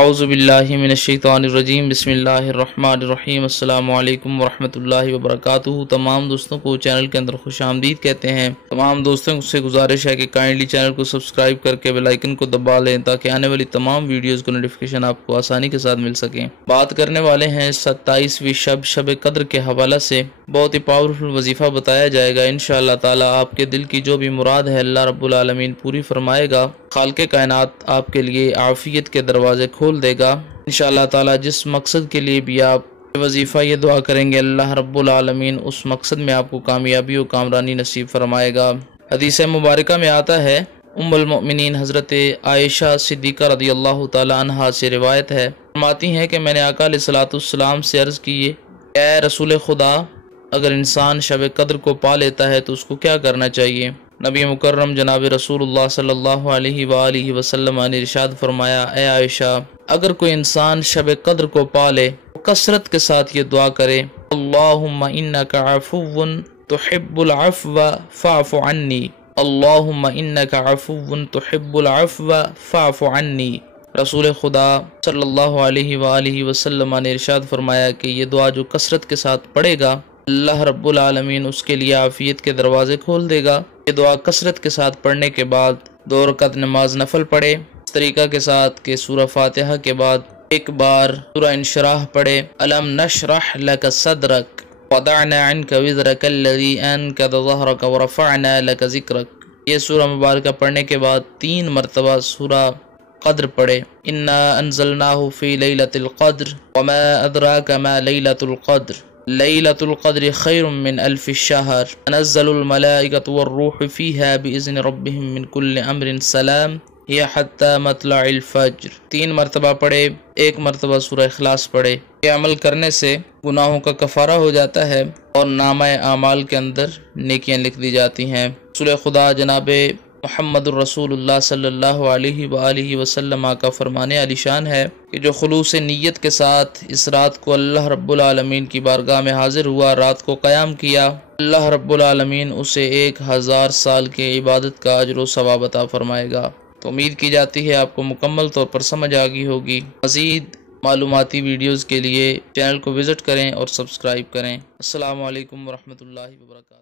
اعوذ باللہ من الشیطان الرجیم بسم اللہ الرحمن الرحیم السلام علیکم ورحمۃ اللہ وبرکاتہ۔ تمام دوستوں کو چینل کے اندر خوش آمدید کہتے ہیں۔ تمام دوستوں سے گزارش ہے کہ کائنڈلی چینل کو سبسکرائب کر کے بیل آئیکن کو دبا لیں تاکہ آنے والی تمام ویڈیوز کو نوٹیفیکیشن آپ کو آسانی کے ساتھ مل سکیں۔ بات کرنے والے ہیں 27ویں شب قدر کے حوالہ سے۔ بہت ہی پاورفل وظیفہ بتایا جائے گا انشاءاللہ تعالی۔ آپ کے دل کی جو بھی مراد ہے اللہ رب العالمین پوری فرمائے گا۔ خالق کائنات آپ کے لیے عافیت کے دروازے کھول دے گا انشاءاللہ تعالی۔ جس مقصد کے لیے بھی آپ وظیفہ یہ دعا کریں گے اللہ رب العالمین اس مقصد میں آپ کو کامیابی و کامرانی نصیب فرمائے گا۔ حدیث مبارکہ میں آتا ہے، ام المؤمنین حضرت عائشہ صدیقہ رضی اللہ تعالی عنہا سے روایت ہے، فرماتی ہیں کہ میں نے آقا علیہ الصلوۃ والسلام سے عرض کی، اے رسول خدا، اگر انسان شب قدر کو پا لیتا ہے تو اس کو کیا کرنا چاہیے؟ نبی مکرم جناب رسول اللہ صلی اللہ علیہ وآلہ وسلم نے ارشاد فرمایا، اے عائشہ، اگر کوئی انسان شب قدر کو پا لے کثرت کے ساتھ یہ دعا کرے، اللہم انک عفو تحب العفو فاعف عنی، اللہم انک عفو تحب العفو فاعف عنی۔ رسول خدا صلی اللہ علیہ وآلہ وسلم نے ارشاد فرمایا کہ یہ دعا جو کثرت کے ساتھ پڑھے گا اللہ رب العالمین اس کے لیے عافیت کے دروازے کھول دے گا۔ یہ دعا کثرت کے ساتھ پڑھنے کے بعد 2 رکعت نماز نفل پڑھے اس طریقہ کے ساتھ کہ سورہ فاتحہ کے بعد ایک بار سورہ انشراح پڑھے، الم نشرح لک صدرک وضعنا عنک وزرک الذی انقض ظہرک ورفعنا لک ذکرک۔ یہ سورہ مبارکہ پڑھنے کے بعد 3 مرتبہ سورہ قدر پڑھے، انا انزلناہ فی لیلۃ القدر وما ادراک ما لیلۃ القدر لیلۃ القدر خیر من الف الشہر تنزل الملائکۃ والروح فیہا باذن ربہم من کل امر سلام ہی حتی مطلع الفجر۔ 3 مرتبہ پڑھے، 1 مرتبہ سورہ اخلاص پڑھے۔ یہ عمل کرنے سے گناہوں کا کفارہ ہو جاتا ہے اور نامہ اعمال کے اندر نیکیاں لکھ دی جاتی ہیں۔ رسول خدا جناب محمد الرسول اللہ صلی اللہ علیہ وآلہ وسلم کا فرمان علی شان ہے کہ جو خلوص نیت کے ساتھ اس رات کو اللہ رب العالمین کی بارگاہ میں حاضر ہوا، رات کو قیام کیا، اللہ رب العالمین اسے 1000 سال کے عبادت کا اجر و ثواب عطا فرمائے گا۔ تو امید کی جاتی ہے آپ کو مکمل طور پر سمجھ آ گئی ہوگی۔ مزید معلوماتی ویڈیوز کے لیے چینل کو وزٹ کریں اور سبسکرائب کریں۔ السلام علیکم ورحمۃ اللہ وبرکاتہ۔